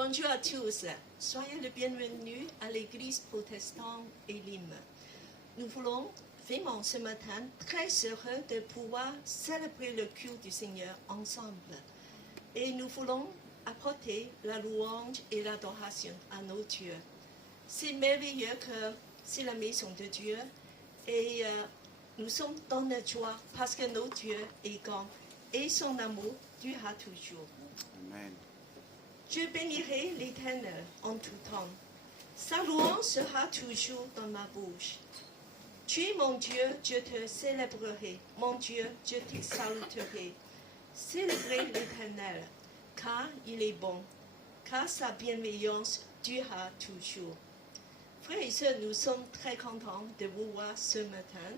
Bonjour à tous, soyez le bienvenu à l'église protestante Elim. Nous voulons vraiment ce matin très heureux de pouvoir célébrer le culte du Seigneur ensemble. Et nous voulons apporter la louange et l'adoration à nos dieux. C'est merveilleux que c'est la maison de Dieu et nous sommes dans la joie parce que notre Dieu est grand et son amour durera toujours. Amen. Je bénirai l'Éternel en tout temps. Sa louange sera toujours dans ma bouche. Tu es mon Dieu, je te célébrerai. Mon Dieu, je t'exalterai. Célébrez l'Éternel, car il est bon, car sa bienveillance durera toujours. Frères et sœurs, nous sommes très contents de vous voir ce matin.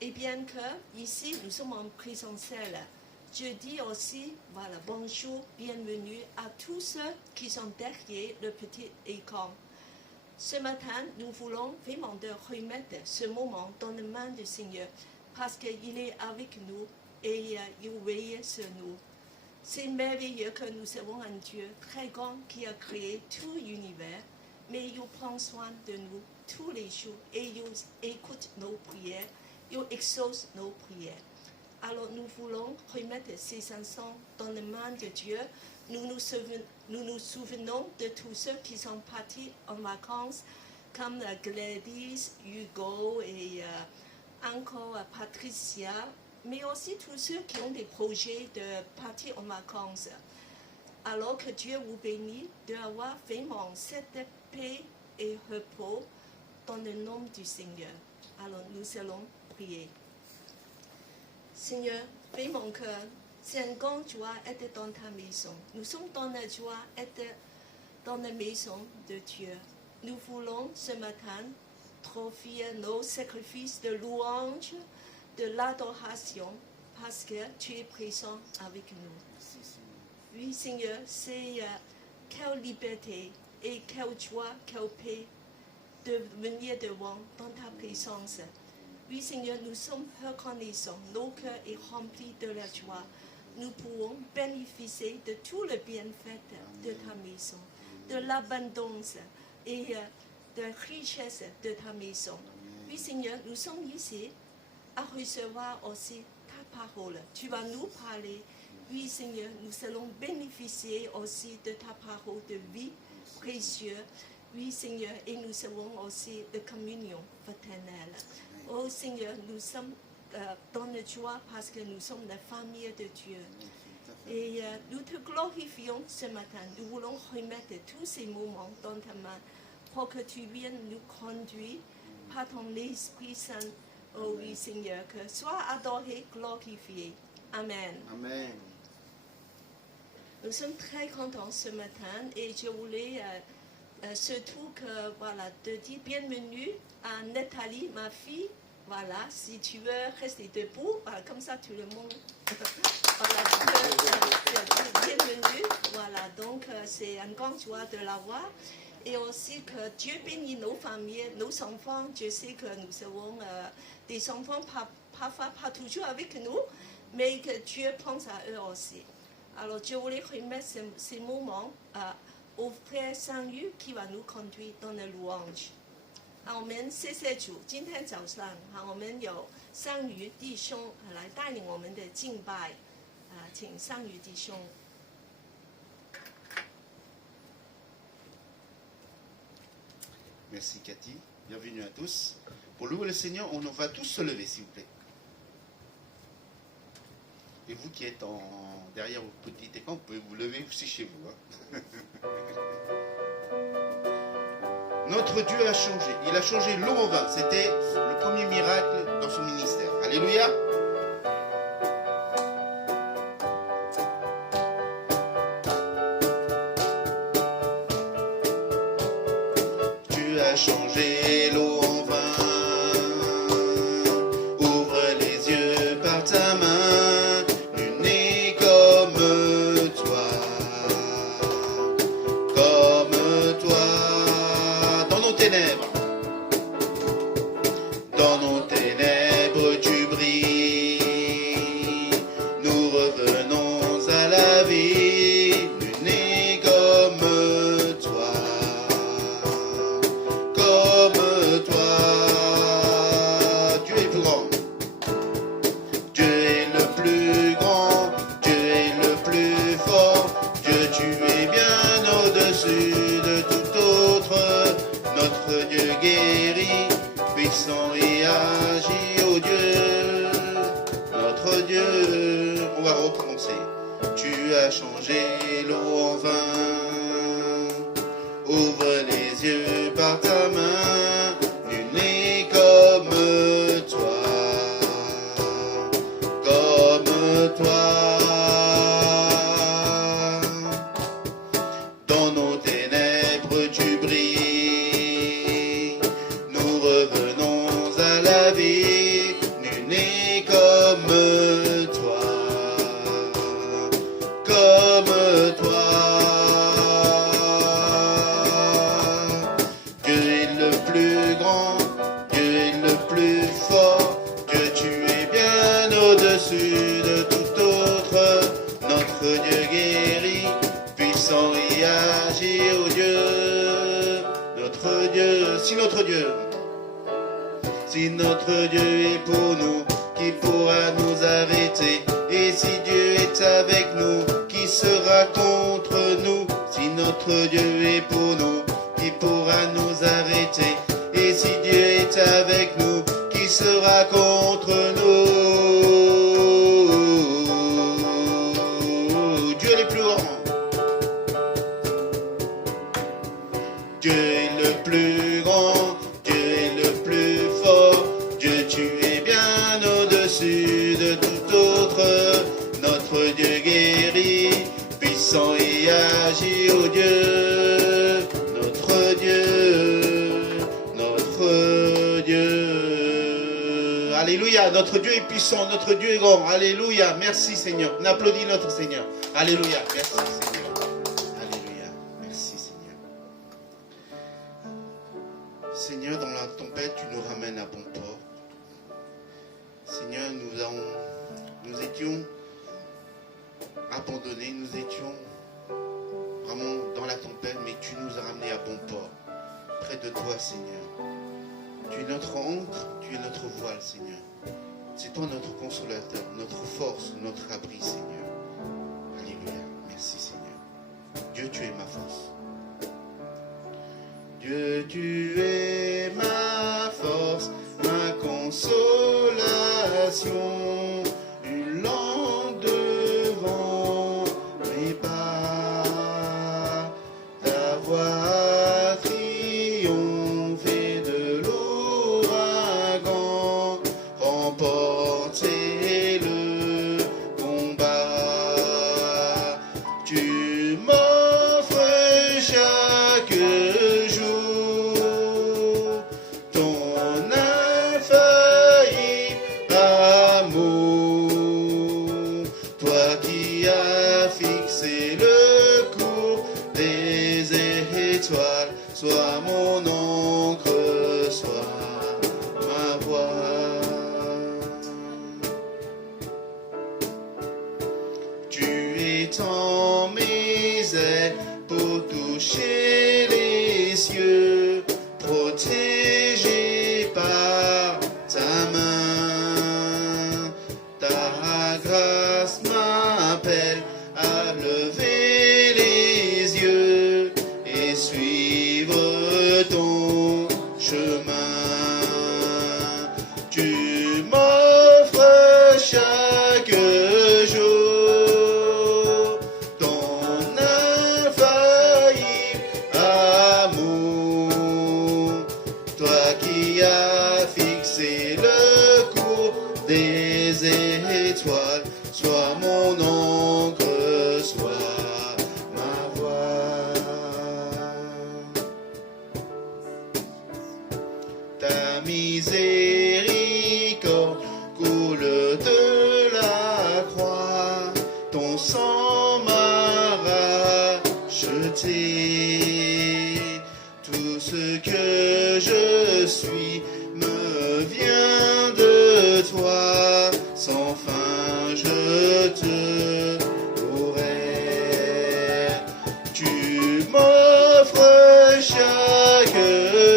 Et bien que ici nous sommes en présentiel, je dis aussi, voilà, bonjour, bienvenue à tous ceux qui sont derrière le petit écran. Ce matin, nous voulons vraiment de remettre ce moment dans les mains du Seigneur parce qu'il est avec nous et il veille sur nous. C'est merveilleux que nous avons un Dieu très grand qui a créé tout l'univers, mais il prend soin de nous tous les jours et il écoute nos prières, il exauce nos prières. Alors nous voulons remettre ces chansons dans les mains de Dieu. Nous nous souvenons de tous ceux qui sont partis en vacances, comme Gladys, Hugo et encore Patricia, mais aussi tous ceux qui ont des projets de partir en vacances. Alors que Dieu vous bénisse d'avoir vraiment cette paix et repos dans le nom du Seigneur. Alors nous allons prier. Seigneur, vraiment que c'est une grande joie d'être dans ta maison. Nous sommes dans la joie d'être dans la maison de Dieu. Nous voulons ce matin t'offrir nos sacrifices de louange, de l'adoration, parce que tu es présent avec nous. Oui, Seigneur, c'est quelle liberté et quelle joie, quelle paix de venir devant dans ta présence. Oui, Seigneur, nous sommes reconnaissants. Nos cœurs sont remplis de la joie. Nous pouvons bénéficier de tout le bienfait de ta maison, de l'abondance et de la richesse de ta maison. Oui, Seigneur, nous sommes ici à recevoir aussi ta parole. Tu vas nous parler. Oui, Seigneur, nous allons bénéficier aussi de ta parole de vie précieuse. Oui, Seigneur, et nous avons aussi de communion fraternelle. Oh Seigneur, nous sommes dans la joie parce que nous sommes la famille de Dieu. Et nous te glorifions ce matin. Nous voulons remettre tous ces moments dans ta main pour que tu viennes nous conduire par ton Esprit Saint. Oh oui, Seigneur, que sois adoré, glorifié. Amen. Amen. Nous sommes très contents ce matin et je voulais surtout que, voilà, te dire bienvenue à Nathalie, ma fille. Voilà, si tu veux rester debout, voilà, comme ça tout le monde. Voilà, bienvenue. Voilà, donc c'est une grande joie de la voir. Et aussi que Dieu bénit nos familles, nos enfants. Je sais que nous avons des enfants, parfois pas toujours avec nous, mais que Dieu pense à eux aussi. Alors, je voulais remettre ces moments au frère Saint-Yu qui va nous conduire dans la louange。我们谢谢主，今天早上我们有sang宇弟兄来带领我们的敬拜，请sang宇弟兄。Merci Cathy, bienvenue à tous. Pour louer le Seigneur, on va tous se lever s'il vous plaît. Et vous qui êtes derrière vos petits écrans, vous pouvez vous lever aussi chez vous. Hein. Notre Dieu a changé. Il a changé l'eau en vin. C'était le premier miracle dans son ministère. Alléluia. Tu as changé l'eau en vin. Ouvre les yeux par ta main. Nul n'est comme toi. Comme toi. Dans nos ténèbres tu brilles, nous revenons à la vie, nul n'est comme en vain. Ouvre les yeux par ta main, nul n'est comme toi, comme toi. Dans nos ténèbres tu brilles, nous revenons à la vie, nul n'est comme toi, comme toi. Dieu est le plus grand, Dieu est le plus fort, Dieu tu es bien au-dessus de tout autre, notre Dieu guérit, puissant et agir, oh Dieu, notre Dieu, si notre Dieu est pour nous, qui pourra nous arrêter? Et si Dieu est avec nous, qui sera contre nous? Si notre Dieu est pour nous, qui pourra nous arrêter? Et si Dieu est avec nous, qui sera contre nous? Dieu est le plus grand, Dieu est le plus grand, Dieu est le plus fort, Dieu tu es bien au-dessus de tout autre, notre Dieu guérit, puissant et agit, oh Dieu, notre Dieu, notre Dieu. Alléluia, notre Dieu est puissant, notre Dieu est grand, alléluia, merci Seigneur, on applaudit notre Seigneur, alléluia, merci Seigneur, alléluia, merci Seigneur. Seigneur, dans la tempête, tu nous ramènes à bon port. Seigneur, nous étions abandonnés, nous étions vraiment dans la tempête, mais tu nous as ramenés à bon port, près de toi, Seigneur. Tu es notre ancre, tu es notre voile, Seigneur. C'est toi notre consolateur, notre force, notre abri, Seigneur. Alléluia, merci, Seigneur. Dieu, tu es ma force. Dieu, tu es ma force, ma consolation, une lampe devant mes pas, ta voix triomphée de l'ouragan, remporter le combat. Tu m'offres chaque jour ton infaillible amour, toi qui as fixé le cours des étoiles, sois mon encre, sois ma voix. Tu étends mes ailes pour toucher les cieux, protégé par ta main. Ta grâce m'appelle à lever les yeux et suivre ton chemin. Tu m'offres chaque jour ton infaillible amour, toi qui as fixé le cours des étoiles, sois mon encre, sois ma voix. Ta miséricorde coule de la croix, ton sang m'a racheté. Tout ce que je suis me vient de toi, sans fin je te louerai. Tu m'offres chaque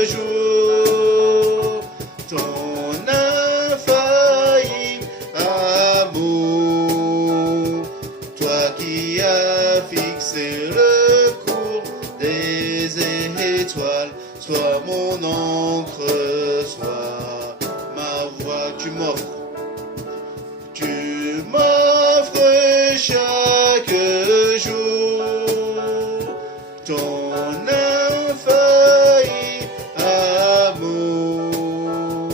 jour ton infaillible amour, toi qui as fixé le cours des étoiles, sois mon encre, sois ma voix. Tu m'offres chaque jour ton infaillible amour,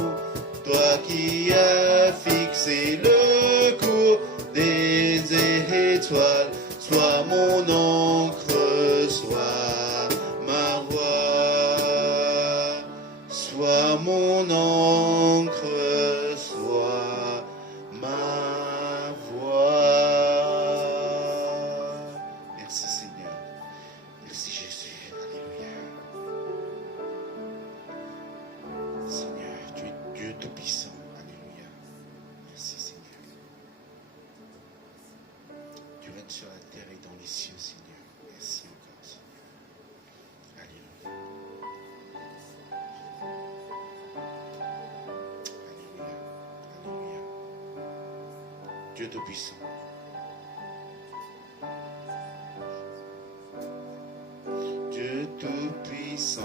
toi qui as fixé le cours des étoiles, sois mon encre, sois ma voix, sois mon encre, sois ma voix. Merci Seigneur, merci Jésus, alléluia. Seigneur, tu es Dieu tout-puissant, alléluia. Merci Seigneur. Tu règnes sur la terre et dans les cieux, Seigneur. Merci encore, Seigneur. Alléluia. Alléluia. Alléluia. Dieu tout-puissant. Dieu tout-puissant,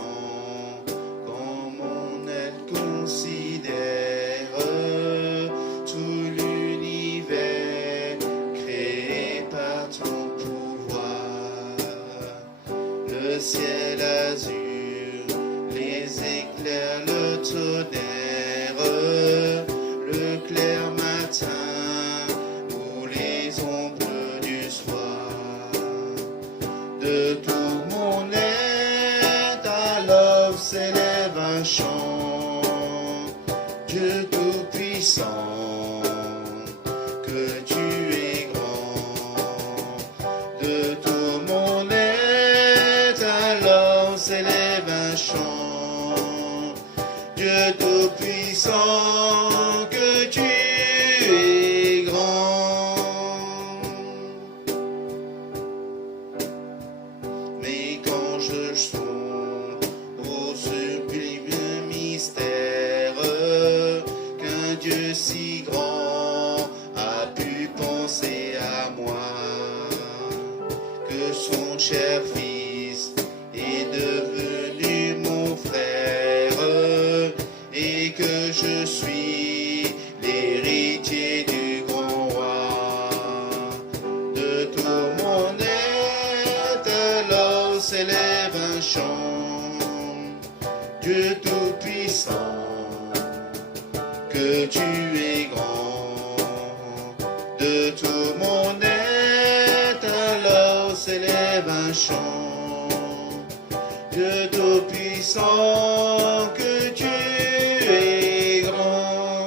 comme on elle considère tout l'univers créé par ton pouvoir, le ciel azur, les éclairs, le tonnerre, le clair matin ou les ombres du soir. De tout mon être, alors s'élève un chant. Dieu tout-puissant, que tu es grand. De tout mon être, alors s'élève un chant. Dieu tout-puissant, que tu es grand. Mais quand je songe au sublime mystère qu'un Dieu si grand a pu penser à moi, que son cher Fils est devenu mon frère et que je suis l'héritier du grand roi. De tout mon être, alors s'élève un chant. Dieu tout-puissant, que tu es grand. De tout mon être, alors s'élève un chant. Dieu tout-puissant, que tu es grand.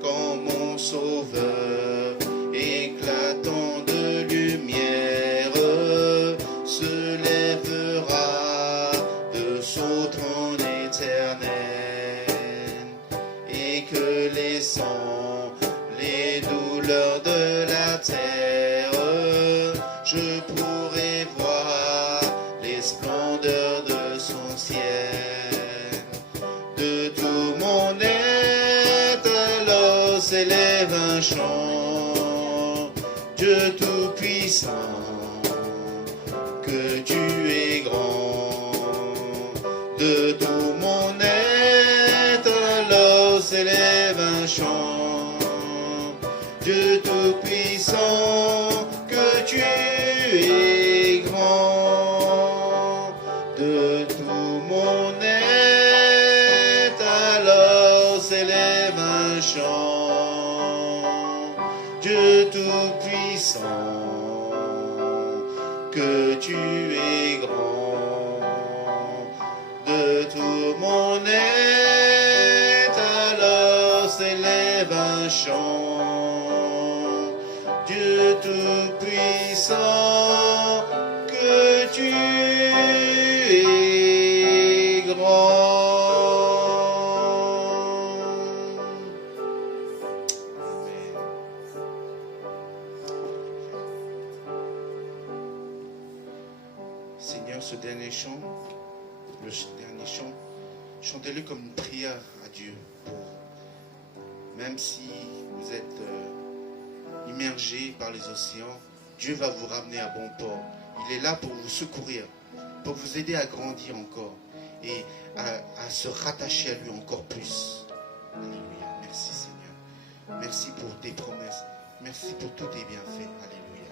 Quand mon sauveur éclatant de lumière se lèvera de son trône éternel, et que laissant les douleurs de la terre, je pourrai voir les splendeurs de son ciel. De tout mon être, alors s'élève un chant. Dieu tout-puissant, que tu es grand. De tout mon être, alors s'élève un chant. Dieu tout-puissant, que tu es grand. De tout mon être, alors s'élève un chant. Dieu tout-puissant, que tu es grand. De tout mon être, alors s'élève un chant. Dieu tout-puissant, que tu es grand. Amen. Seigneur, ce dernier chant, le dernier chant, chantez-le comme une prière à Dieu. Même si vous êtes immergé par les océans, Dieu va vous ramener à bon port. Il est là pour vous secourir, pour vous aider à grandir encore et à se rattacher à lui encore plus. Alléluia. Merci Seigneur. Merci pour tes promesses. Merci pour tous tes bienfaits. Alléluia.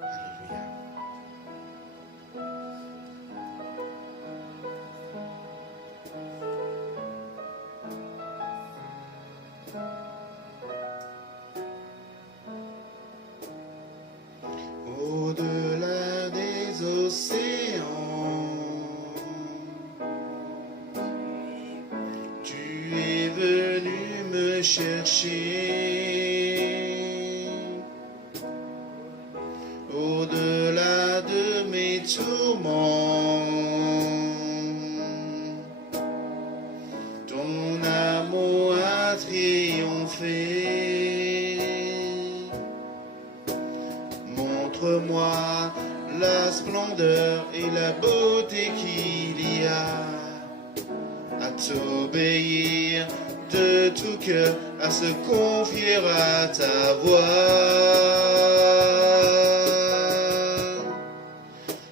Alléluia. Au-delà des océans, tu es venu me chercher. Au-delà de mes tourments, ton amour a triomphé. Montre-moi la splendeur et la beauté qu'il y a à t'obéir de tout cœur, à se confier à ta voix.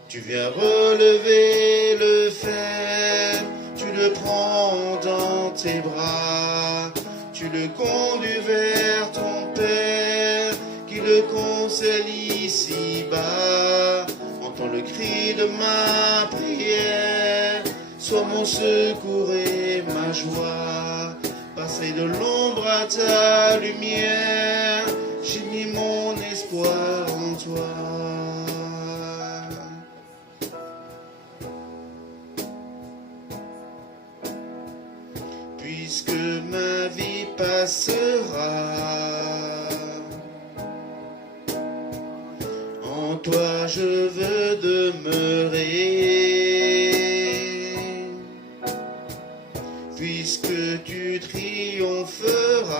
Tu viens relever le fer, tu le prends dans tes bras, tu le conduis vers ton Père, qui le console ici-bas. Entends le cri de ma prière, sois mon secours et ma joie. Passer de l'ombre à ta lumière, j'ai mis mon espoir en toi. Puisque ma vie passera, en toi je veux demeurer. Puisque tu triompheras,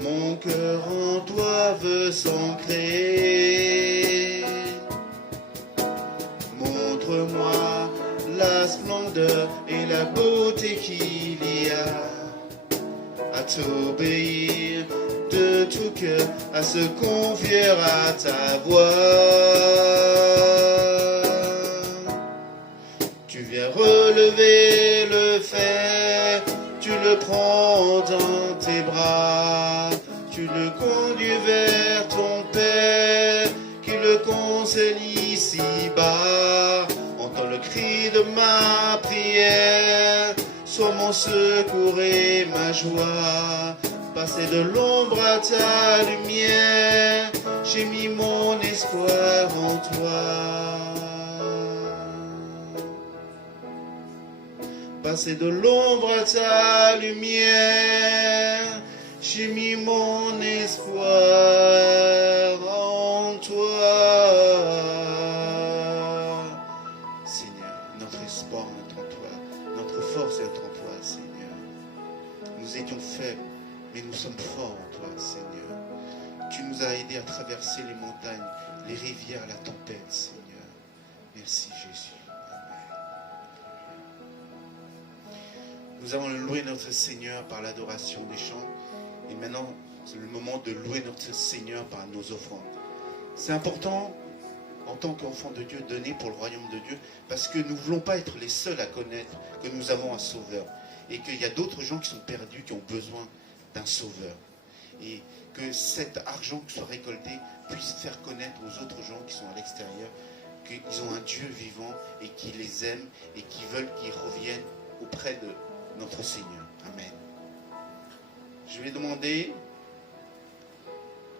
mon cœur en toi veut s'ancrer. Montre-moi la splendeur et la beauté qu'il y a à t'obéir de tout cœur, à se confier à ta voix. Tu viens relever le fer, tu le prends dans tes bras, tu le conduis vers ton Père, qui le console ici-bas. Entends le cri de ma prière, sois mon secours et ma joie. Passer de l'ombre à ta lumière, j'ai mis mon espoir en toi. Passer de l'ombre à ta lumière, j'ai mis mon espoir en toi. Seigneur, notre espoir est en toi, notre force est en toi, Seigneur. Nous étions faibles, mais nous sommes forts en toi, Seigneur. Tu nous as aidés à traverser les montagnes, les rivières, la tempête, Seigneur. Merci, Jésus. Nous allons louer notre Seigneur par l'adoration des chants. Et maintenant, c'est le moment de louer notre Seigneur par nos offrandes. C'est important, en tant qu'enfants de Dieu, donner pour le royaume de Dieu, parce que nous ne voulons pas être les seuls à connaître que nous avons un sauveur. Et qu'il y a d'autres gens qui sont perdus, qui ont besoin d'un sauveur. Et que cet argent qui soit récolté puisse faire connaître aux autres gens qui sont à l'extérieur qu'ils ont un Dieu vivant et qui les aime et qui veulent qu'ils reviennent auprès de notre Seigneur. Amen. Je vais demander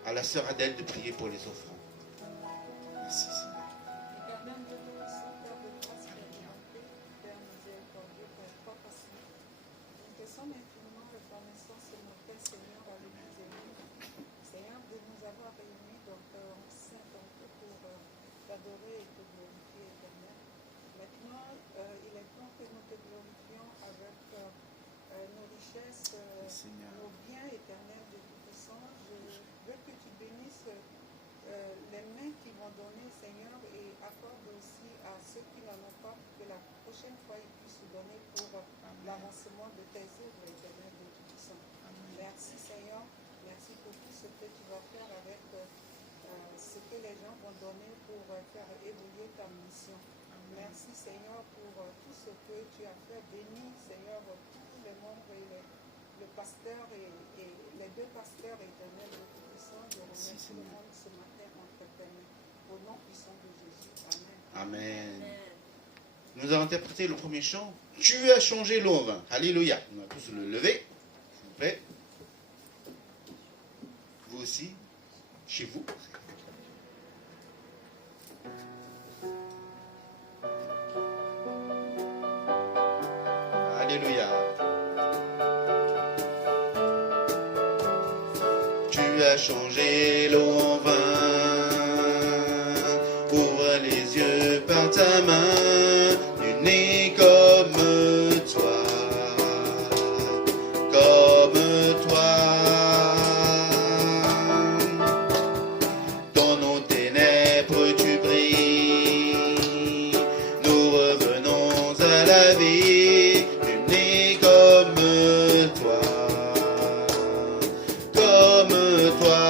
à la sœur Adèle de prier pour les offrandes. Merci Seigneur. Nos biens éternels de Tout-Puissant, je veux que tu bénisses les mains qui vont donner, Seigneur, et accorde aussi à ceux qui n'en ont pas, que la prochaine fois ils puissent donner pour l'avancement de tes œuvres éternelles de Tout-Puissant. Merci Seigneur, merci pour tout ce que tu vas faire avec ce que les gens vont donner pour faire évoluer ta mission. Merci Seigneur pour tout ce que tu as fait. Bénis Seigneur tous les membres et pasteur et les deux pasteurs éternels de Tout-Puissant, je remercie tout le monde ce matin entre tes mains. Au nom puissant de Jésus. Amen. Amen. Nous avons interprété le premier chant. Tu as changé l'eau en vin. Alléluia. On va tous le lever, s'il vous plaît. Vous aussi, chez vous. Alléluia. Tu as changé l'eau en vin. Ouvre les yeux par ta main. Tu n'es comme toi. Comme toi. Dans nos ténèbres tu brilles. Nous revenons à la vie. Tu n'es comme toi. Comme toi.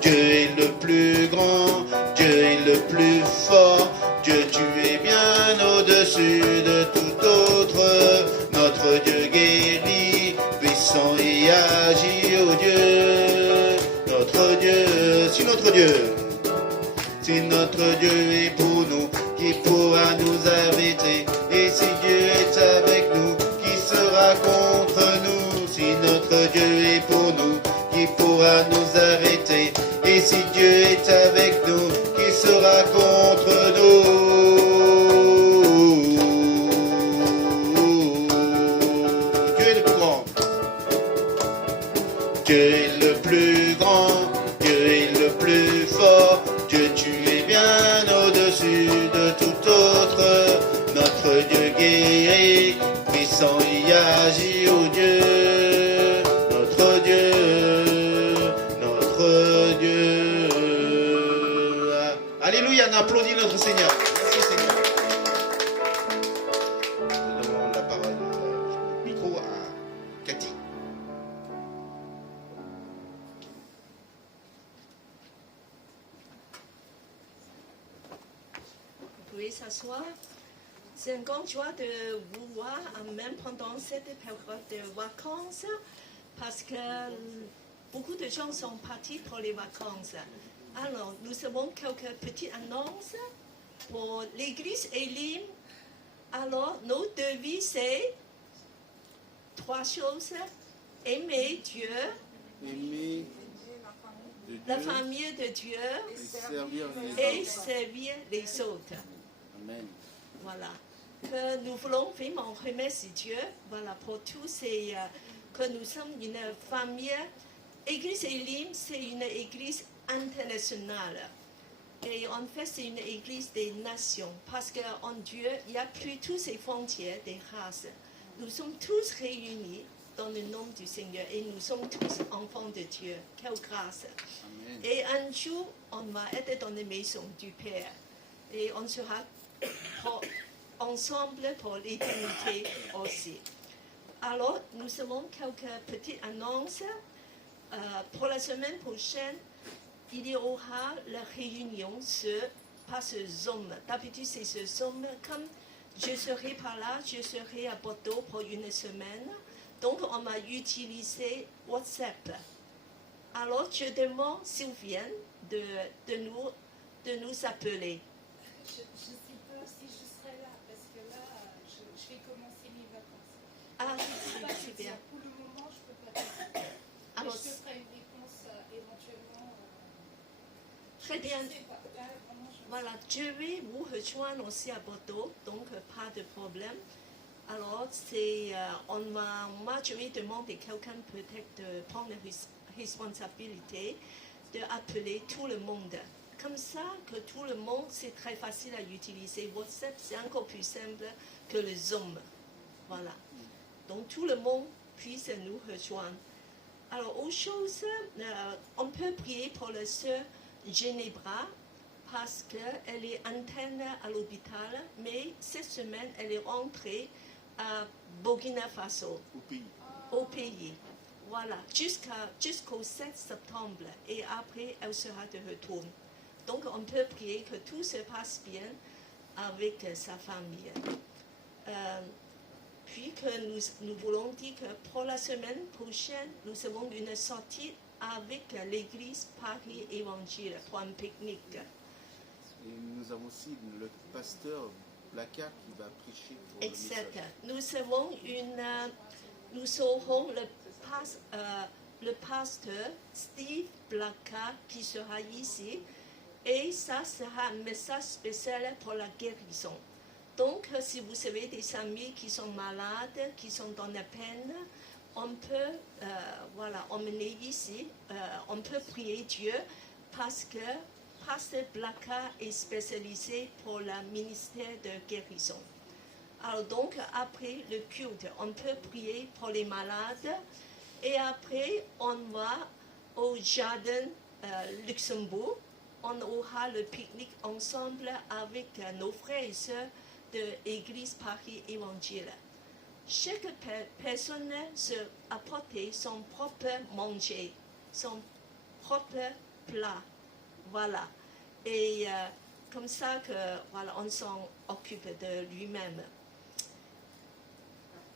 Dieu est le plus grand, Dieu est le plus fort. Dieu, tu es bien au-dessus de tout autre. Notre Dieu guérit, puissant et agit, oh Dieu. Notre Dieu, si notre Dieu. Si notre Dieu est pour nous, qui pourra nous arrêter? Et si Dieu est avec nous, qui sera contre nous? Si notre Dieu est pour nous, qui pourra nous arrêter? Et si Dieu est avec nous, qui sera contre nous? Dieu est le plus grand. Dieu est le plus grand, Dieu est le plus fort. Dieu, tu es bien au-dessus de tout autre. Notre Dieu guérit, puissant y agit, oh Dieu. Notre Dieu, notre Dieu. Alléluia, on applaudit notre Seigneur. Merci Seigneur. Je demande la parole, le micro à Cathy. Vous pouvez s'asseoir. C'est une grande joie de vous voir, même pendant cette période de vacances, parce que beaucoup de gens sont partis pour les vacances. Alors, nous avons quelques petites annonces pour l'église Elim. Alors, nos devis, c'est 3 choses. Aimer Dieu, Aimer de la Dieu famille de Dieu et servir et les autres. servir les autres. Amen. Voilà. Que nous voulons vraiment remercier Dieu, voilà, pour tous ces, que nous sommes une famille. Église Elim, c'est une église internationale. Et en fait, c'est une église des nations. Parce qu'en Dieu, il n'y a plus toutes ces frontières des races. Nous sommes tous réunis dans le nom du Seigneur. Et nous sommes tous enfants de Dieu. Quelle grâce. Amen. Et un jour, on va être dans la maison du Père. Et on sera ensemble pour l'éternité aussi. Alors, nous avons quelques petites annonces. Pour la semaine prochaine, il y aura la réunion par ce Zoom. D'habitude, c'est ce Zoom. Comme je serai par là, je serai à Bordeaux pour une semaine. Donc, on va utiliser WhatsApp. Alors, je demande Sylviane de nous appeler. Je ne sais pas si je serai là, parce que là, je vais commencer mes vacances. Ah, Je sais pas c'est si bien. Pour le moment, je ne peux pas répondre. Alors, Je te ferai une réponse éventuellement. très bien. Je ne sais pas. Là, vraiment, je Voilà, je vais vous rejoindre aussi à Bordeaux, donc pas de problème. Alors, moi, je vais demander à quelqu'un peut-être de prendre la responsabilité d'appeler tout le monde. Comme ça, que tout le monde, c'est très facile à utiliser. WhatsApp, c'est encore plus simple que le Zoom. Voilà. Donc, tout le monde puisse nous rejoindre. Alors, autre chose, on peut prier pour la sœur Ginebra parce qu'elle est interne à l'hôpital, mais cette semaine, elle est rentrée à Burkina Faso, Au pays. au pays. Voilà, jusqu'au 7 septembre. Et après, elle sera de retour. Donc, on peut prier que tout se passe bien avec sa famille. nous voulons dire que pour la semaine prochaine, nous avons une sortie avec l'église Paris Évangile pour un pique-nique. Et nous avons aussi le pasteur Blacard qui va prêcher pour le Exact. message. Nous aurons le pasteur Steve Blacard qui sera ici. Et ça sera un message spécial pour la guérison. Donc, si vous avez des amis qui sont malades, qui sont dans la peine, on peut emmener ici, on peut prier Dieu parce que Pasteur Blacard est spécialisé pour le ministère de guérison. Alors donc, après le culte, on peut prier pour les malades et après, on va au jardin Luxembourg. On aura le pique-nique ensemble avec nos frères et sœurs de l'Église Paris Évangile. Chaque personne se apporter son propre manger, son propre plat. Voilà. Et comme ça que voilà, on s'en occupe de lui-même.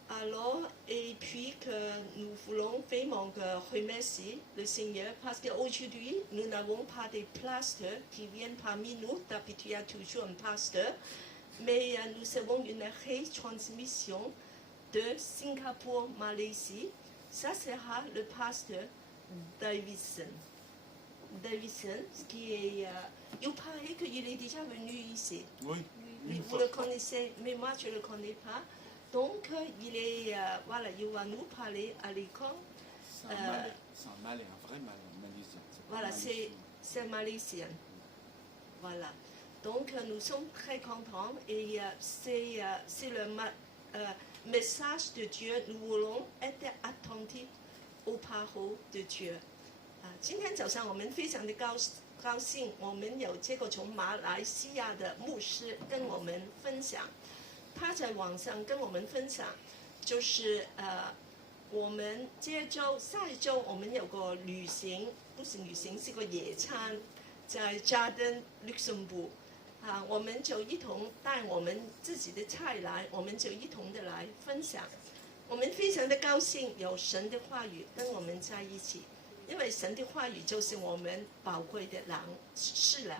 Alors, et puis que nous voulons vraiment remercier le Seigneur parce qu'aujourd'hui, nous n'avons pas de pasteurs qui viennent parmi nous. D'habitude, il y a toujours un pasteur. Mais nous avons une retransmission de Singapour, Malaisie. Ça sera le pasteur Davidson. Davidson, qui est... il paraît qu'il est déjà venu ici. Oui, Vous le connaissez, mais moi je ne le connais pas. Donc, il est, il va nous parler à l'école. c'est un Malais, un vrai Malaisien. Voilà, c'est malaisien. Voilà. Donc, nous sommes très contents et c'est le message de Dieu. Nous voulons être attentifs aux paroles de Dieu. 今天早上我们非常的高兴，我们有这个从马来西亚的牧师跟我们分享。他在网上跟我们分享，就是我们下一周我们有个旅行，不是旅行，是个野餐，在 Jardin Luxembourg 我们就一同带我们自己的菜来，我们就一同的来分享。我们非常的高兴有神的话语跟我们在一起，因为神的话语就是我们宝贵的侍郎。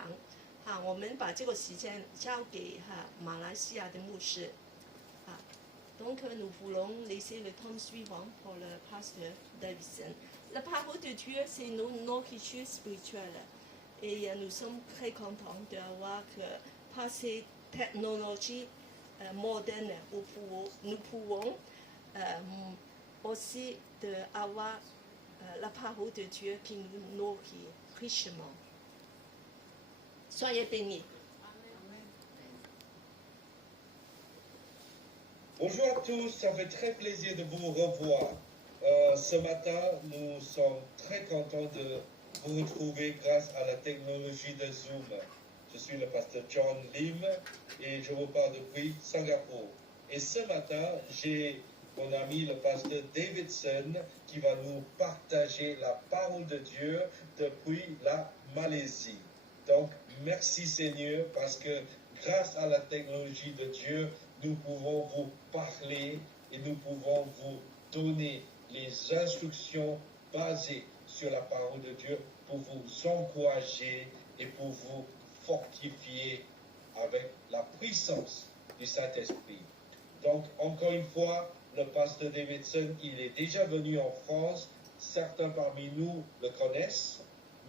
我们把这个时间交给马来西亚的牧师。Donc nous voulons laisser le temps suivant pour le pasteur Davidson. La parole de Dieu, c'est nos nourritures spirituelles. Et nous sommes très contents d'avoir par ces technologies modernes, nous pouvons aussi avoir la parole de Dieu qui nous nourrit richement. Soyez bénis. Bonjour à tous, ça fait très plaisir de vous revoir. Ce matin, nous sommes très contents de vous retrouver grâce à la technologie de Zoom. Je suis le pasteur John Lim et je vous parle depuis Singapour. Et ce matin, j'ai mon ami le pasteur Davidson qui va nous partager la parole de Dieu depuis la Malaisie. Donc, merci Seigneur parce que grâce à la technologie de Dieu, nous pouvons vous parler et nous pouvons vous donner les instructions basées sur la parole de Dieu pour vous encourager et pour vous fortifier avec la puissance du Saint-Esprit. Donc, encore une fois, le pasteur Davidson, il est déjà venu en France. Certains parmi nous le connaissent,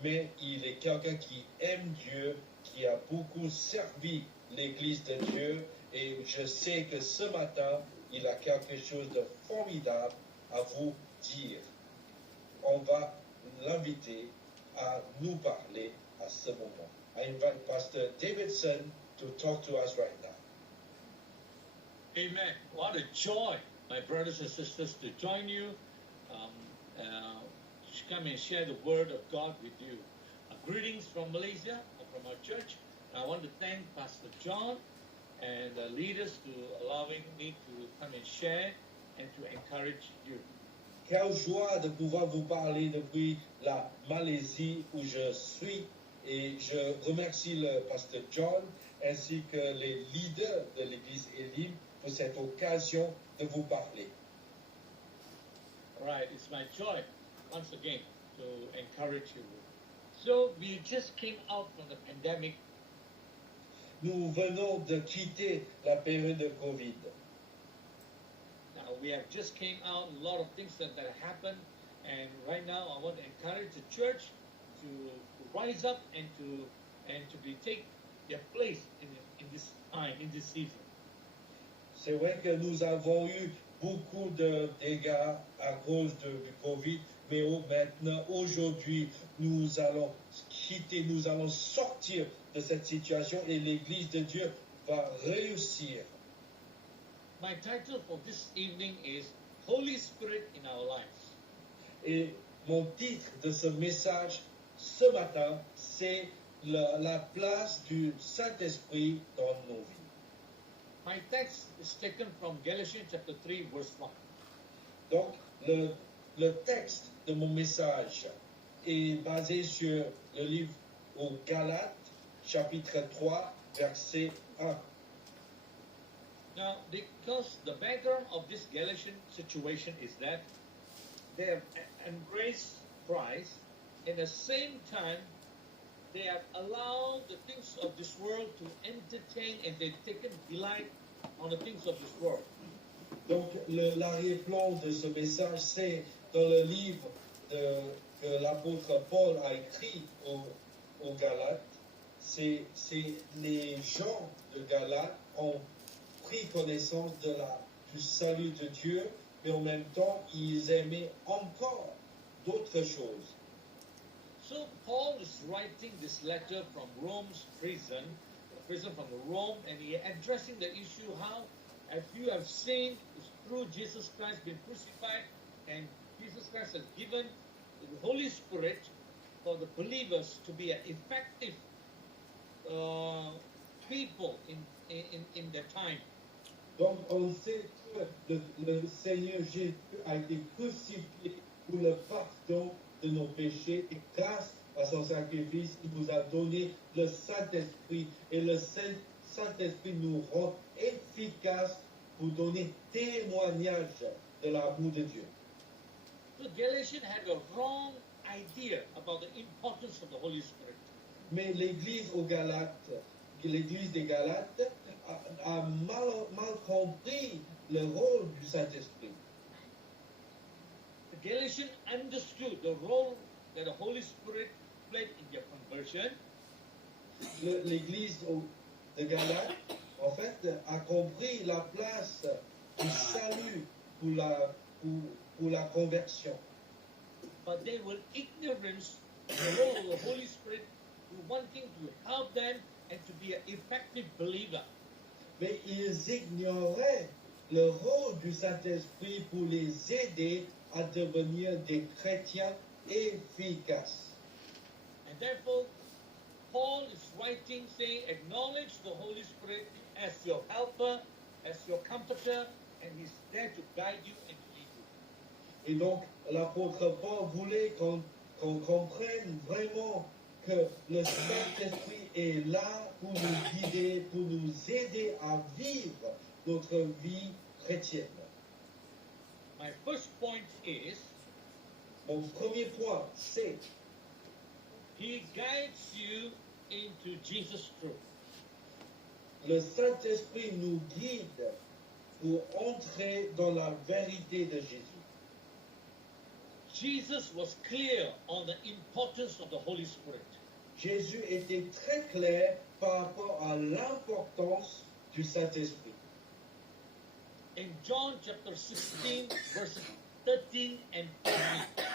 mais il est quelqu'un qui aime Dieu, qui a beaucoup servi l'Église de Dieu. Et je sais que ce matin, il a quelque chose de formidable à vous dire. On va l'inviter à nous parler à ce moment. I invite Pastor Davidson to talk to us right now. Amen. What a joy, my brothers and sisters, to join you, to come and share the word of God with you. Greetings from Malaysia, from our church. I want to thank Pastor John and the leaders to allowing me to come and share and to encourage you. Quelle joie de pouvoir vous parler depuis la Malaisie où je suis. Et je remercie le pasteur John ainsi que les leaders de l'église Elim pour cette occasion de vous parler. All right, it's my joy once again to encourage you. So we just came out from the pandemic. Nous venons de quitter la période de Covid. Now we have just came out, a lot of things that happened, and right now I want to encourage the church to rise up and to take their place in this time, in this season. C'est vrai que nous avons eu beaucoup de dégâts à cause du Covid, mais maintenant, aujourd'hui, nous allons quitter, nous allons sortir de cette situation et l'Église de Dieu va réussir. My title for this evening is Holy Spirit in Our Lives. Et mon titre de ce message ce matin, c'est la place du Saint-Esprit dans nos vies. My text is taken from Galatians chapter 3, verse 1. Donc, le texte de mon message est basé sur le livre aux Galates, chapitre 3, verset 1. Now, because the background of this Galatian situation is that they have embraced Christ, at the same time, they have allowed the things of this world to entertain and they've taken delight on the things of this world. Donc, l'arrière-plan de ce message, c'est dans le livre que l'apôtre Paul a écrit aux Galates. C'est les gens de Galates ont pris connaissance du salut de Dieu, mais en même temps, ils aimaient encore d'autres choses. So Paul is writing this letter from Rome's prison from Rome, and he addressing the issue how, as you have seen, is through Jesus Christ been crucified, and Jesus Christ has given the Holy Spirit for the believers to be an effective people in their time. Donc, on sait que le Seigneur Jésus a été crucifié pour le pardon de nos péchés et grâce à son sacrifice, il nous a donné le Saint-Esprit et le Saint-Esprit nous rend efficaces pour donner témoignage de l'amour de Dieu. The Galatians had a wrong idea about the importance of the Holy Spirit. Mais l'Église des Galates a mal compris le rôle du Saint-Esprit. The Galatians understood the role that the Holy Spirit played in their conversion. L'Église de Galates, en fait, a compris la place du salut pour la conversion. But they were ignorant of the role of the Holy Spirit to wanting to help them and to be an effective believer. Mais ils ignoraient le rôle du Saint-Esprit pour les aider à devenir des chrétiens efficaces. And therefore, Paul is writing saying, acknowledge the Holy Spirit as your helper, as your comforter, and he's there to guide you and to lead you. Et donc, l'apôtre Paul voulait qu'on comprenne vraiment que le Saint-Esprit est là pour nous guider, pour nous aider à vivre notre vie chrétienne. My first point is, Mon premier point, c'est he guides you into Jesus' truth. le Saint-Esprit nous guide pour entrer dans la vérité de Jésus. Jesus was clear on the importance of the Holy Spirit. Jésus était très clair par rapport à l'importance du Saint-Esprit. In John chapter 16, verses 13 and 14,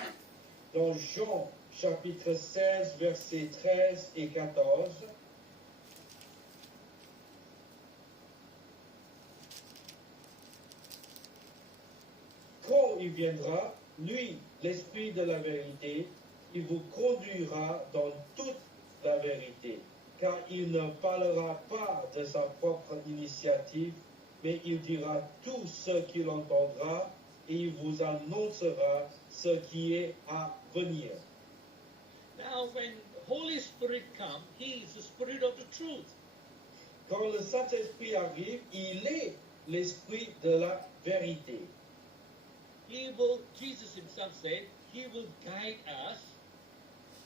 Dans Jean chapitre 16, versets 13 et 14, quand il viendra, lui, l'Esprit de la vérité, il vous conduira dans toute la vérité, car il ne parlera pas de sa propre initiative, mais il dira tout ce qu'il entendra et il vous annoncera ce qui est à venir. now when Holy Spirit comes, he is the Spirit of the truth. Quand le Saint-Esprit arrive, il est l'esprit de la vérité. Jesus himself said, he will guide us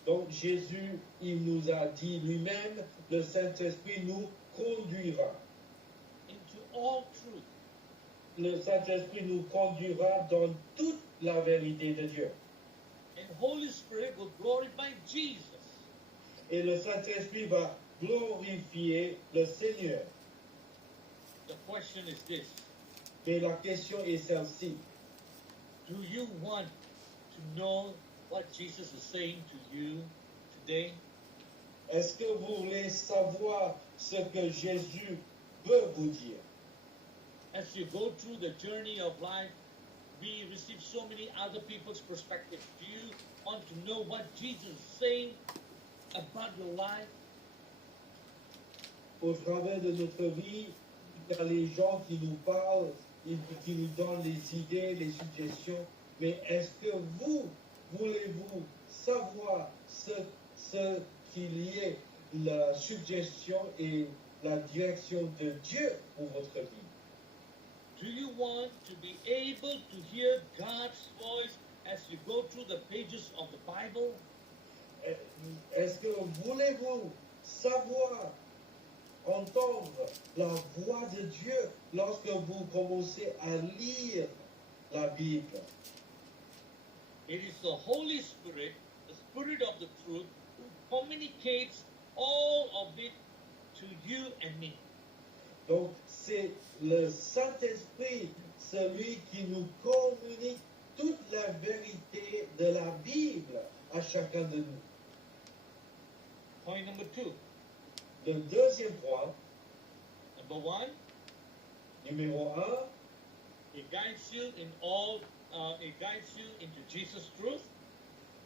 Donc Jésus, il nous a dit lui-même, le Saint-Esprit nous conduira. into all truth. Le Saint-Esprit nous conduira dans toute la vérité de Dieu. And Holy Spirit will glorify Jesus. Et le Saint-Esprit va glorifier le Seigneur. The question is this: Mais la question est celle-ci. do you want to know what Jesus is saying to you today? Est-ce que vous voulez savoir ce que Jésus veut vous dire? As you go through the journey of life, we receive so many other people's perspectives. Do you want to know what Jesus is saying about your life? Au travers de notre vie, il y a les gens qui nous parlent, qui nous donnent les idées, les suggestions. Mais est-ce que vous, voulez-vous savoir ce qu'il y ait, la suggestion et la direction de Dieu pour votre vie? Do you want to be able to hear God's voice as you go through the pages of the Bible? Est-ce que voulez-vous savoir entendre la voix de Dieu lorsque vous commencez à lire la Bible? It is the Holy Spirit, the Spirit of the truth, who communicates all of it to you and me. Donc, c'est le Saint-Esprit, celui qui nous communique toute la vérité de la Bible à chacun de nous. Point number 2. Le deuxième point, Number 1, numéro 1, it guides you in all, it guides you into Jesus' truth.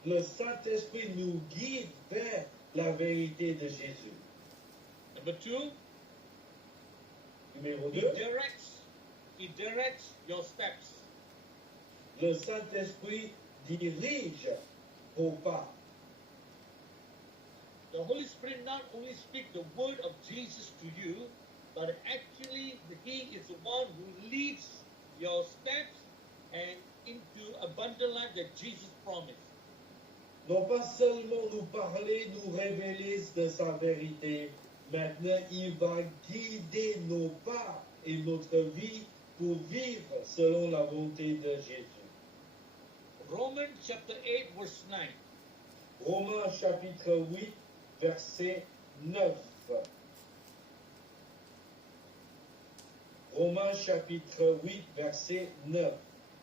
le Saint-Esprit nous guide vers la vérité de Jésus. Number 2, Numéro he 2, directs your steps. le Saint-Esprit dirige vos pas. The Holy Spirit not only speaks the word of Jesus to you, but actually he is the one who leads your steps and into abundant life that Jesus promised. Non pas seulement nous parler, nous révéler de sa vérité, maintenant il va guider nos pas et notre vie pour vivre selon la volonté de Jésus. Romans chapter 8 verse 9. Romains chapitre 8, verset 9. Romains chapitre 8, verset 9.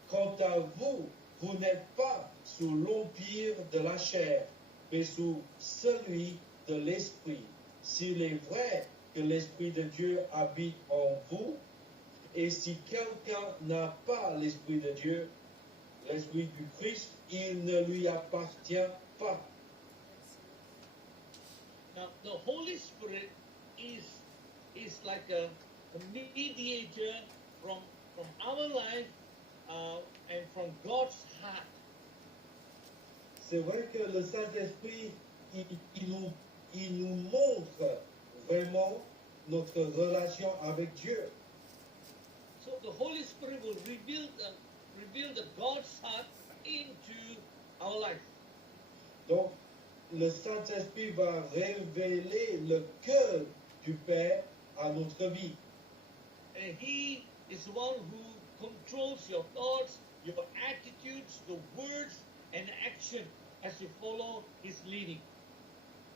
Quant à vous, vous n'êtes pas sous l'empire de la chair, mais sous celui de l'esprit. S'il est vrai que l'Esprit de Dieu habite en vous, et si quelqu'un n'a pas l'Esprit de Dieu, l'Esprit du Christ, il ne lui appartient pas. Now the Holy Spirit is like a mediator from our life and from God's heart. C'est vrai que le Saint-Esprit, il nous montre vraiment notre relation avec Dieu. So the Holy Spirit will reveal the God's heart into our life. Donc, le Saint-Esprit va révéler le cœur du Père à notre vie. And he is the one who controls your thoughts, your attitudes, the words, and action as you follow his leading.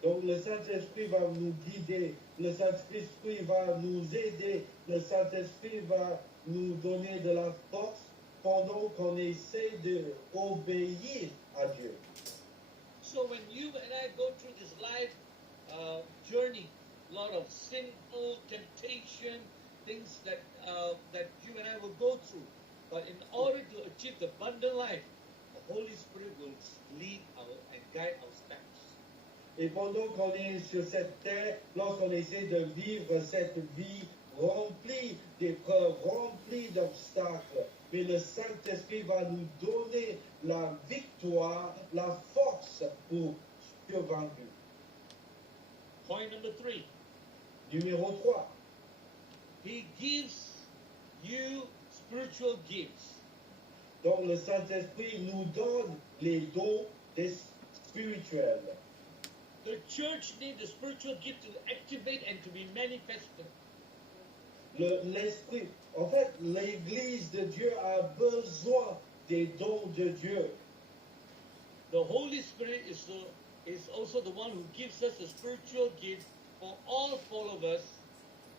Donc, le Saint-Esprit va nous guider, le Saint-Esprit va nous aider, le Saint-Esprit va nous donner de la force pendant qu'on essaie d'obéir à Dieu. So when you and I go through this life journey, a lot of sinful temptation, things that you and I will go through, but in order to achieve the abundant life, the Holy Spirit will lead and guide our steps. Et pendant qu'on est sur cette terre, lorsqu'on essaie de vivre cette vie remplie d'épreuves, remplie d'obstacles, mais le Saint-Esprit va nous donner la victoire, la force pour survaincre. Point number 3, Numéro 3, he gives you spiritual gifts. Donc le Saint-Esprit nous donne les dons spirituels. The church needs the spiritual gift to activate and to be manifested. L'Esprit, en fait, l'Église de Dieu a besoin des dons de Dieu. The Holy Spirit is also the one who gives us a spiritual gift for all followers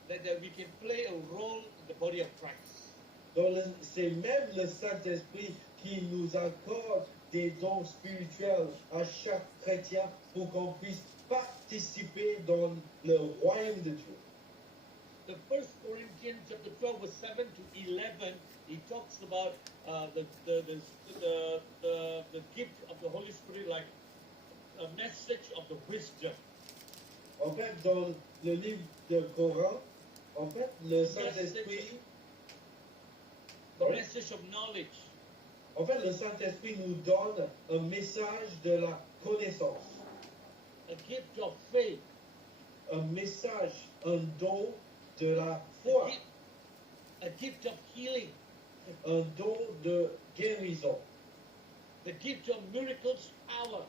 that we can play a role in the body of Christ. Donc c'est même le Saint-Esprit qui nous accorde des dons spirituels à chaque chrétien pour qu'on puisse participer dans le royaume de Dieu. The 1 Corinthians chapter 12 verse 7 to 11, he talks about the gift of the Holy Spirit like a message of the wisdom. En fait, dans le livre de Coran, en fait, le Saint-Esprit, The message of knowledge. en fait, le Saint-Esprit nous donne un message de la connaissance, A gift of faith. un message, un don de la A foi, gift, a gift of healing. un don de guérison, The gift of miracles power.